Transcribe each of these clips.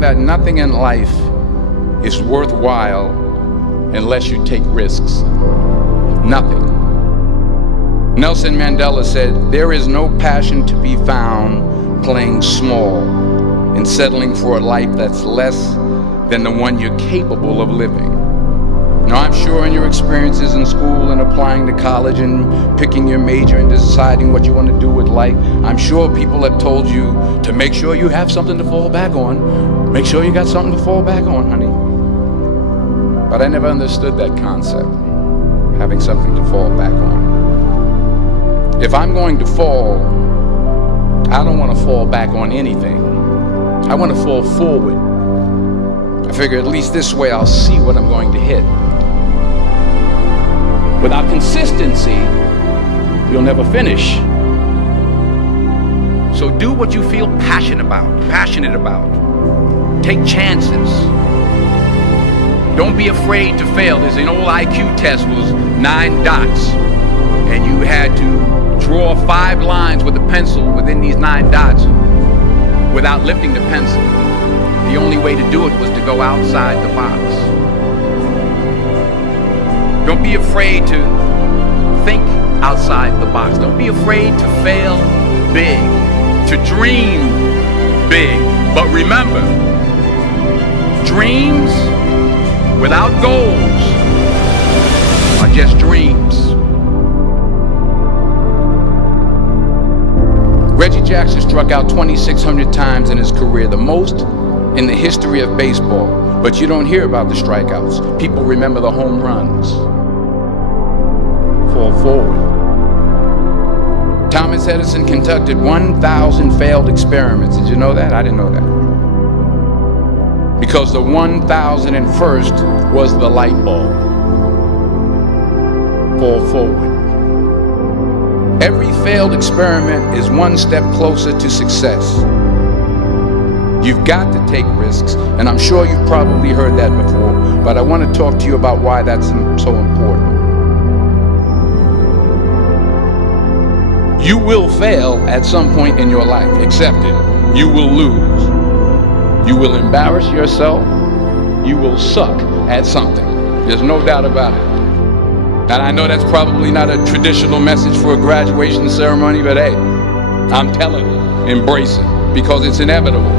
found that nothing in life is worthwhile unless you take risks. Nothing. Nelson Mandela said, "There is no passion to be found playing small and settling for a life that's less than the one you're capable of living." Now, I'm sure in your experiences in school and applying to college and picking your major and deciding what you want to do with life, I'm sure people have told you to make sure you have something to fall back on. Make sure you got something to fall back on, honey. But I never understood that concept, having something to fall back on. If I'm going to fall, I don't want to fall back on anything. I want to fall forward. I figure at least this way I'll see what I'm going to hit. Without consistency, you'll never finish. So do what you feel passionate about. Take chances. Don't be afraid to fail. There's an old IQ test, was 9 dots, and you had to draw 5 lines with a pencil within these 9 dots without lifting the pencil. The only way to do it was to go outside the box. Don't be afraid to think outside the box. Don't be afraid to fail big, to dream big. But remember, dreams without goals are just dreams. Reggie Jackson struck out 2,600 times in his career, the most in the history of baseball. But you don't hear about the strikeouts. People remember the home runs. Fall forward. Thomas Edison conducted 1,000 failed experiments. Did you know that? I didn't know that. Because the 1,001st was the light bulb. Fall forward. Every failed experiment is one step closer to success. You've got to take risks, and I'm sure you've probably heard that before, but I want to talk to you about why that's so important. You will fail at some point in your life. Accept it. You will lose. You will embarrass yourself. You will suck at something. There's no doubt about it. And I know that's probably not a traditional message for a graduation ceremony, but hey, I'm telling you, embrace it, because it's inevitable.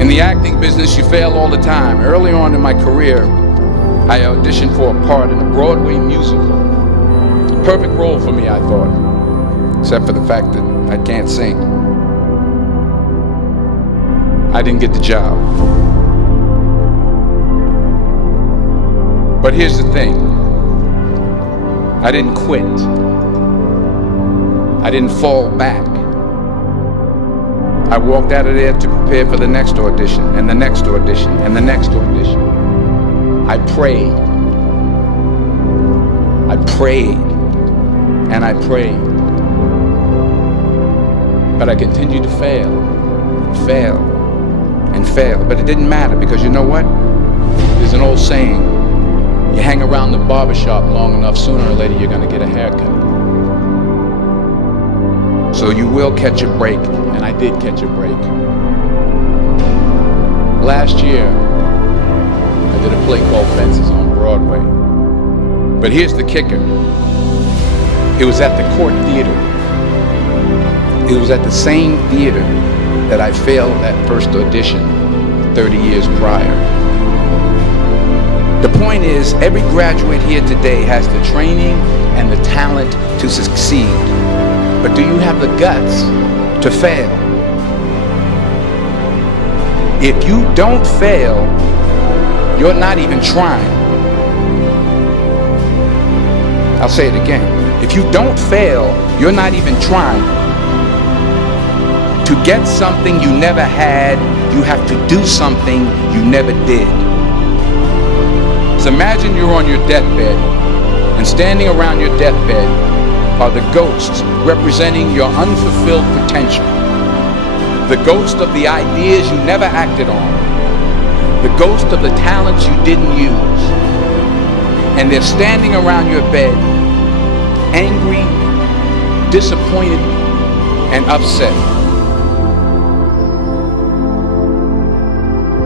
In the acting business, you fail all the time. Early on in my career, I auditioned for a part in a Broadway musical. Perfect role for me, I thought, except for the fact that I can't sing. I didn't get the job. But here's the thing. I didn't quit. I didn't fall back. I walked out of there to prepare for the next audition, and the next audition, and the next audition. I prayed. I prayed. And I prayed. But I continued to fail, and fail, and fail. But it didn't matter, because you know what? There's an old saying, you hang around the barbershop long enough, sooner or later you're gonna get a haircut. So you will catch a break, and I did catch a break. Last year, I did a play called Fences on Broadway. But here's the kicker. It was at the Court Theater. It was at the same theater that I failed that first audition 30 years prior. The point is, every graduate here today has the training and the talent to succeed. But do you have the guts to fail? If you don't fail, you're not even trying. I'll say it again. If you don't fail, you're not even trying. To get something you never had, you have to do something you never did. So imagine you're on your deathbed, and standing around your deathbed are the ghosts representing your unfulfilled potential. The ghost of the ideas you never acted on. The ghost of the talents you didn't use. And they're standing around your bed, angry, disappointed, and upset.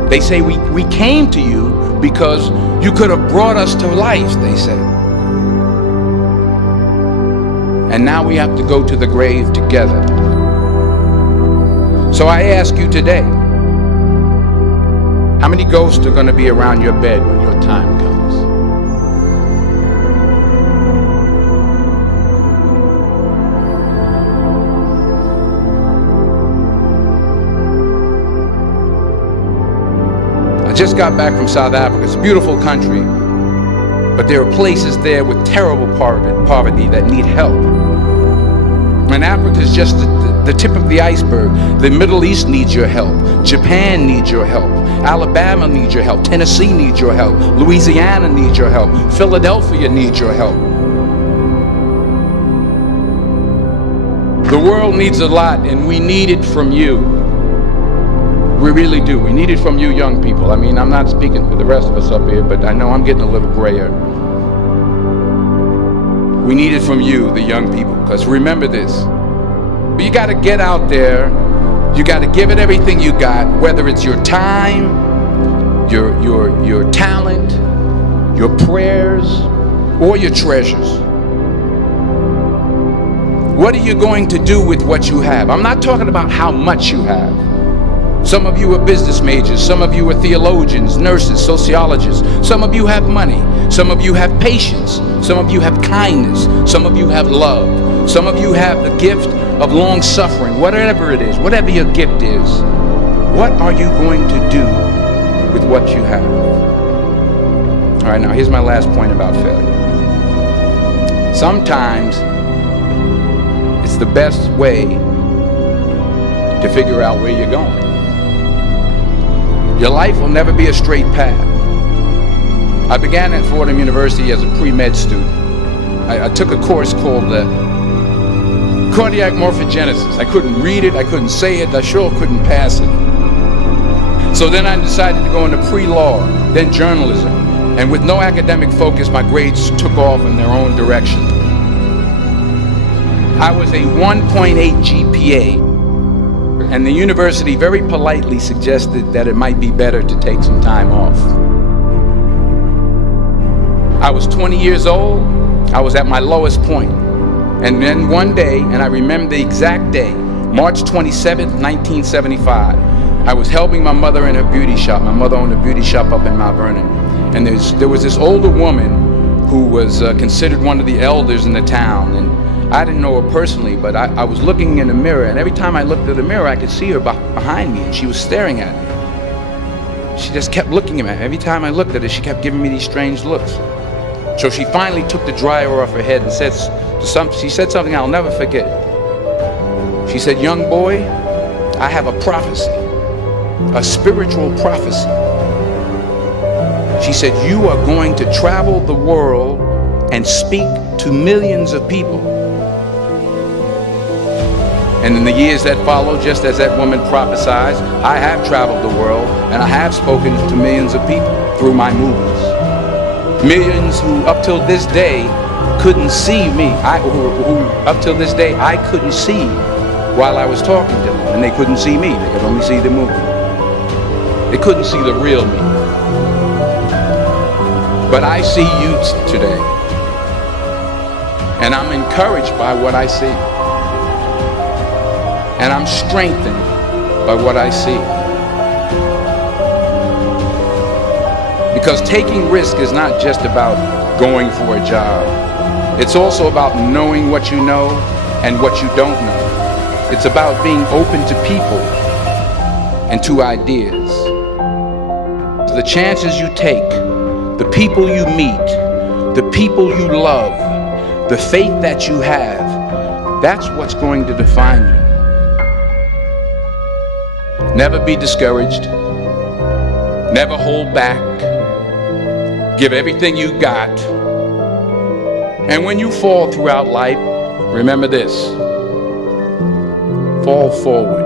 They say we came to you because you could have brought us to life, they say. And now we have to go to the grave together. So I ask you today, how many ghosts are going to be around your bed when your time comes? I just got back from South Africa. It's a beautiful country, but there are places there with terrible poverty that need help. And Africa is just the tip of the iceberg. The Middle East needs your help. Japan needs your help. Alabama needs your help. Tennessee needs your help. Louisiana needs your help. Philadelphia needs your help. The world needs a lot, and we need it from you. We really do. We need it from you young people. I mean, I'm not speaking for the rest of us up here, but I know I'm getting a little grayer. We need it from you, the young people, because remember this. You got to get out there. You got to give it everything you got, whether it's your time, your talent, your prayers, or your treasures. What are you going to do with what you have? I'm not talking about how much you have. Some of you are business majors. Some of you are theologians, nurses, sociologists. Some of you have money. Some of you have patience. Some of you have kindness. Some of you have love. Some of you have the gift of long suffering. Whatever it is, whatever your gift is, what are you going to do with what you have? All right, now here's my last point about failure. Sometimes it's the best way to figure out where you're going. Your life will never be a straight path. I began at Fordham University as a pre-med student. I took a course called cardiac morphogenesis. I couldn't read it, I couldn't say it, I sure couldn't pass it. So then I decided to go into pre-law, then journalism. And with no academic focus, my grades took off in their own direction. I was a 1.8 GPA. And the university very politely suggested that it might be better to take some time off. I was 20 years old. I was at my lowest point. And then one day, and I remember the exact day, March 27th, 1975, I was helping my mother in her beauty shop. My mother owned a beauty shop up in Mount Vernon. And there was this older woman who was considered one of the elders in the town. And I didn't know her personally, but I was looking in the mirror, and every time I looked at the mirror, I could see her behind me, and she was staring at me. She just kept looking at me. Every time I looked at her, she kept giving me these strange looks. So she finally took the dryer off her head and she said something I'll never forget. She said, "Young boy, I have a prophecy, a spiritual prophecy." She said, "You are going to travel the world and speak to millions of people." And in the years that followed, just as that woman prophesied, I have traveled the world and I have spoken to millions of people through my movies. Millions who up till this day couldn't see me. Who up till this day I couldn't see while I was talking to them. And they couldn't see me. They could only see the movie. They couldn't see the real me. But I see you today. And I'm encouraged by what I see. And I'm strengthened by what I see. Because taking risk is not just about going for a job. It's also about knowing what you know and what you don't know. It's about being open to people and to ideas. The chances you take, the people you meet, the people you love, the faith that you have, that's what's going to define you. Never be discouraged. Never hold back. Give everything you got. And when you fall throughout life, remember this: fall forward.